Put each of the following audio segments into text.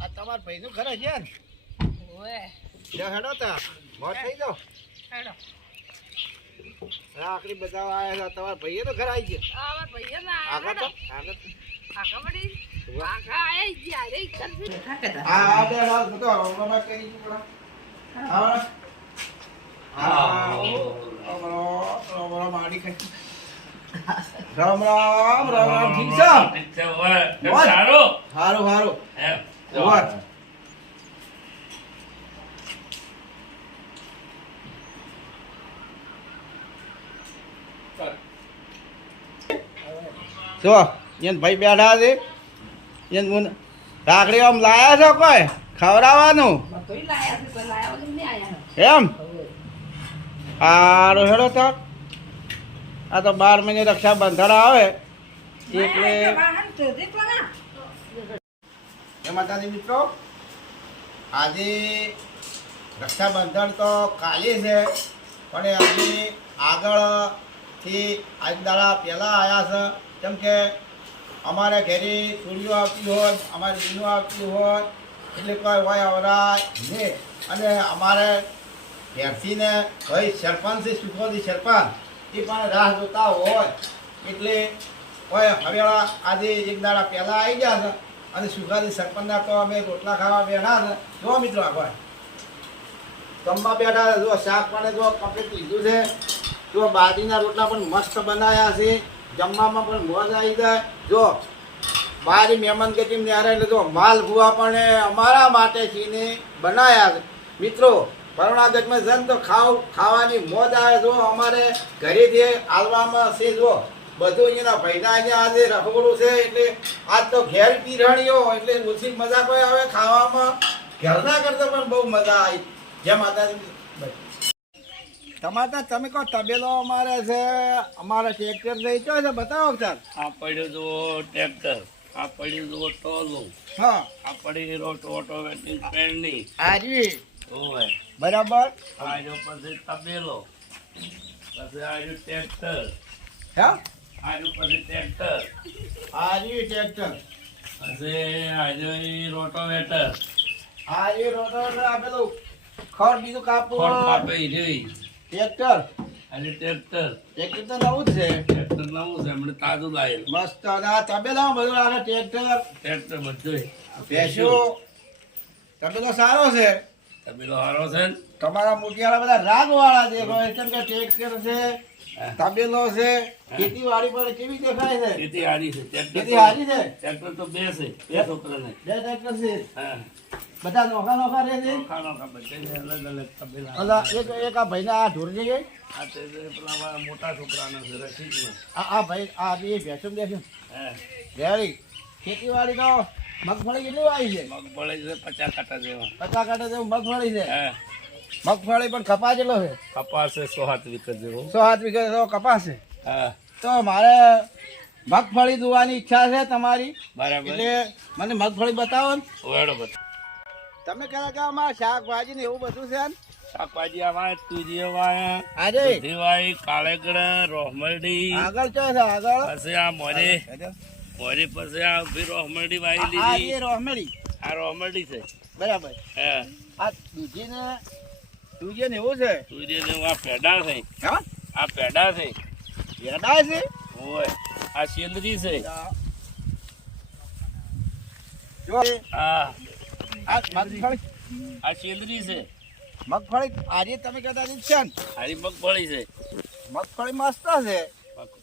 આ તમાર ભાઈ નું ખરે છે ને હેડો તા મોત થઈ જાઓ રાખડી બધા આયા હતા તમારા ભાઈએ તો ઘર આવી ગયો આગળ તો આગળ હા બે રાત બધો હમણાં કરી પડા હા માડી ખાઈ રામ રામ રામ રામ ઠીક છે સારું સારું સારું જો એને ભાઈ બેઠા છે એને રાખડી આમ લાયા છો કોઈ ખવડાવવાનું એમ સારું હેડો તો આ તો 12 મહિને રક્ષાબંધન આવે એટલે એ માતાજી મિત્રો આજે રક્ષાબંધન તો કાલે છે પણ આજે આગળથી આજ દાડા પહેલાં આવ્યા છે કેમ કે અમારે ઘરે ચોરીઓ આવતી હોય અમારે દીનો આવતી હોય એટલે કોઈ હોય અવરાય ને અને અમારે ઘેરથીને ભાઈ સરપંચ છે સુખોદી સરપંચ એ પણ રાહ જોતા હોય એટલે કોઈ હવેળા આજે એક દાડા પહેલાં આવી ગયા છે અને સુખાદી સરપંચના તો અમે રોટલા ખાવા બેઠા છે જો મિત્રો આગળ જમવા બેઠા છે જો શાક પણ જો કમ્પ્લીટ લીધું છે જો બાજરીના રોટલા પણ મસ્ત બનાવ્યા છે જમવામાં પણ મોજ આવી જાય જો બારી મહેમાન કે ટીમ ત્યારે એટલે જો માલ ભૂવા પણ અમારા માટે છીને બનાવ્યા છે મિત્રો પરુણાગઢમાં જન તો ખાવાની મોજ આવે જો અમારે ઘરેથી આલવામાં છે જો બધું અહીંયાના ભૈડા અહીંયા આજે રખોડું છે એટલે આજ તો ઘેર પીરણીઓ એટલે ઓછી મજા કોઈ આવે ખાવામાં ઘરના કરતાં પણ બહુ મજા આવી જય માતાજી તમારે તમે કહો તબેલો અમારે છે અમારે ટ્રેક્ટર લઈ છે બતાવો સર આ પડ્યું જુઓ ટ્રેક્ટર આ પડ્યું જુઓ ટોલું હા આ પડી ઓટોમેટિક પેન્ડિંગ હાજી ઓય બરાબર આજો પછી તબેલો પછી આજો ટ્રેક્ટર હા આજો પછી ટ્રેક્ટર હાજી ટ્રેક્ટર પછી આજો રોટોવેટર હાજી રોટર આપેલું ખડ બીજું કાપવું ખોટ કાપે જોઈ ટ્રેક્ટર આજે ટ્રેક્ટર ટ્રેક્ટર તો નવું જ છે ટ્રેક્ટર નવું છે હમણાં તાજું લાવેલું મસ્ત આ તબેલા બધું આવે ટ્રેક્ટર ટ્રેક્ટર બધું ભેંસો તબેલો સારો છે તબેલો સારો છે ને તમારા મોટિયાળા બધા રાગ વાળા દેખો કેમ કે ટ્રેક્ટર છે તબેલો છે ખેતીવાડી પર કેવી દેખાય છે ખેતી હારી છે ખેતી હારી છે ટ્રેક્ટર તો બે છે બે છોકરાને બે ટ્રેક્ટર છે હા બધા નોખા નોખા રહે છે ખાનો કા બચ્ચે અલગ અલગ તબેલા અલા એક આ ભાઈને આ ઢોરની ગઈ આ તે પેલા મોટા છોકરાના છે રસીદમાં આ ભાઈ આ બે ભેંસો બેસ્યું હા રેડી ખેતીવાડી તો મગફળી કેટલી આવી છે મગફળી છે 50 કાંટા જેવા 50 કાંટા જેવું મગફળી છે હા મગફળી પણ કપાસ જેટલો છે કપાસ છે 107 વીઘા જેવો 107 વીઘા તો કપાસ છે હા તો મારે મગફળી દોવાની ઈચ્છા છે તમારી બરાબર એટલે મને મગફળી બતાવો ને ઓળો બત તમે કહેતા કે અમારે શાકભાજી ને એવું બધું છે ને શાકભાજી આમાં તુરીઓ વાયા આજે દીવાઈ કાળેગડા રોહમરડી આગળ ચો છે આગળ પછી આ મોરે મોરે પછી આ ઉભી રોહમરડી વાઈ આ લીધી એ રોહમેડી આ રોહમરડી છે બરાબર હા આ દૂધી ને એવું છે તુરીઓ ને આ પેડા છે હા આ પેડા છે એડા છે ઓય આ શેલરી છે જો હા આ મગફળી આ શેલરી છે મગફળી આજે તમે કહેતા છે ને હારી મગફળી છે મગફળી મસ્ત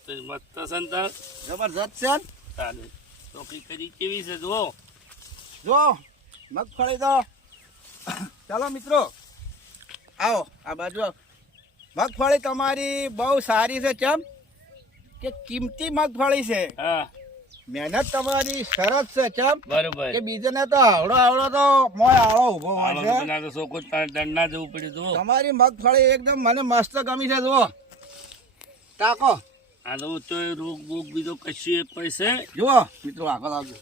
છે મસ્ત સંતાન જબરજસ્ત છે ને તાને ચોકી કરી કેવી છે જુઓ જો મગફળી તો ચાલો મિત્રો આવો આ બાજુ આવો. મગફળી તમારી બહુ સારી છે કેમ કે કિંમતી મગફળી છે હા મહેનત તમારી સરસ છે કેમ બરોબર કે બીજાને તો આવડો તો મોય આવડો ઉભો હોય છે આમાં તો સોકો દંડના જવું પડ્યું જુઓ તમારી મગફળી એકદમ મને મસ્ત ગમી છે જુઓ ટાકો આ તો ઊંચો રોગ બોગ બીજો કશું પૈસે જુઓ મિત્રો આગળ આવજો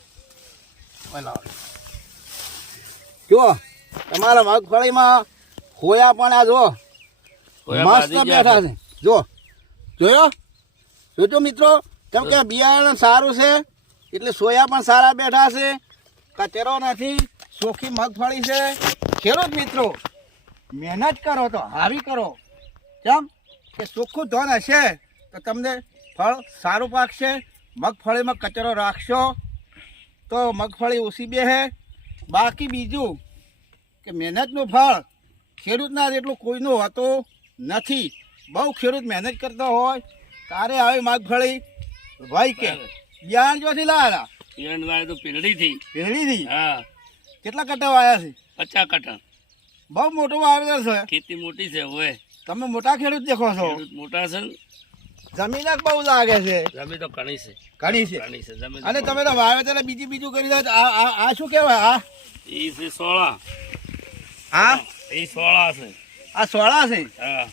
જુઓ તમારા મગફળીમાં હોયા પણ આ જુઓ મસ્ત બેઠા છે જુઓ જોયો જોજો મિત્રો કેમ કે બિયારણ સારું છે એટલે સોયા પણ સારા બેઠા છે, કચરો નથી, ચોખ્ખી મગફળી છે. ખેડૂત મિત્રો મહેનત કરો તો હારી કરો, કેમ કે ચોખ્ખું ધન હશે તો તમને ફળ સારું પાકશે. મગફળીમાં કચરો રાખશો તો મગફળી ઓછી બેસે. બાકી બીજું કે મહેનતનું ફળ ખેડૂતના જેટલું કોઈનું હોતું નથી. બહુ ખેડૂત મહેનત કરતો હોય તારે આવી મગફળી ભાઈ કે બિયારણ જોથી લાવ્યા બિયારણ લાવે તો પીરડીથી. પેઢીથી હા, કેટલા કટા વાયા છે? 50 કટા. બહુ મોટું વાવેતર છે. ખેતી મોટી છે હવે. તમે મોટા ખેડૂત દેખો છો. ખેડૂત મોટા છે ને. જમીન જ બહુ લાગે છે. જમીન તો ઘણી છે. ઘણી છે. ઘણી છે જમીન. અને તમે તો વાવેતર બીજું કરી દો. આ શું કહેવાય? એ છે સોળા. હા, એ સોળા છે. આ સોળા છે. હા,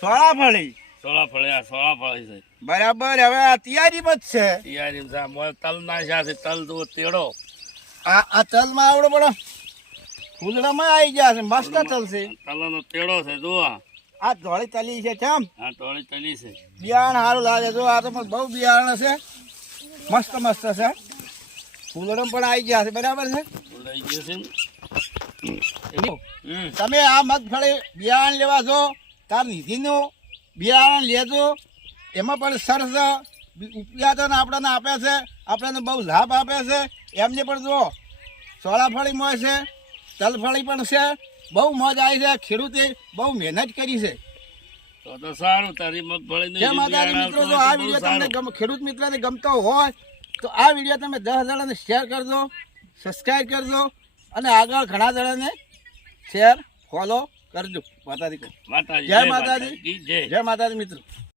સોળા ફળી. સોળા ફળે. આ સોળા ફળી છે. બરાબર. હવે આ તૈયારીમાં જ છે. તિયારી છે. મોય તલ નાખ્યા છે. તલ તો તેડો. આ તલમાં આવડો પડો ફૂલડામાં આવી ગયા છે. મસ્ત તલ છે. તલનો તેડો છે. જુઓ, આ ધોળી તલી છે. કેમ આ ટોળી તલી છે. બિયારણ સારું લાગે. જો આ તો બહુ બિયારણ છે. મસ્ત મસ્ત છે. ફૂલડમ પણ આવી ગયા છે. બરાબર છે. લઈ ગયું છે ને. તમે આ મગફળી બિયારણ લેવા જો તાર નિધિનું બિયારણ લેજો. એમાં પણ સરસ ઉત્પાદન આપણને આપે છે. આપણને બહુ લાભ આપે છે. એમને પણ જો સોળાફળી મળે છે, તલફળી પણ છે. બહુ મોજ આવી છે. ખેડૂતે બહુ મહેનત કરી છે. તો સારું. તારી મગફળી જય માતાજી મિત્રો. જો આ વિડીયો તમને ખેડૂત મિત્રને ગમતો હોય તો આ વિડીયો તમે 10 જણાને શેર કરજો, સબસ્ક્રાઈબ કરજો અને આગળ ઘણા જણાને શેર ફોલો કરજો. માતાજી. માતાજી. જય માતાજી. જય. જય માતાજી મિત્રો.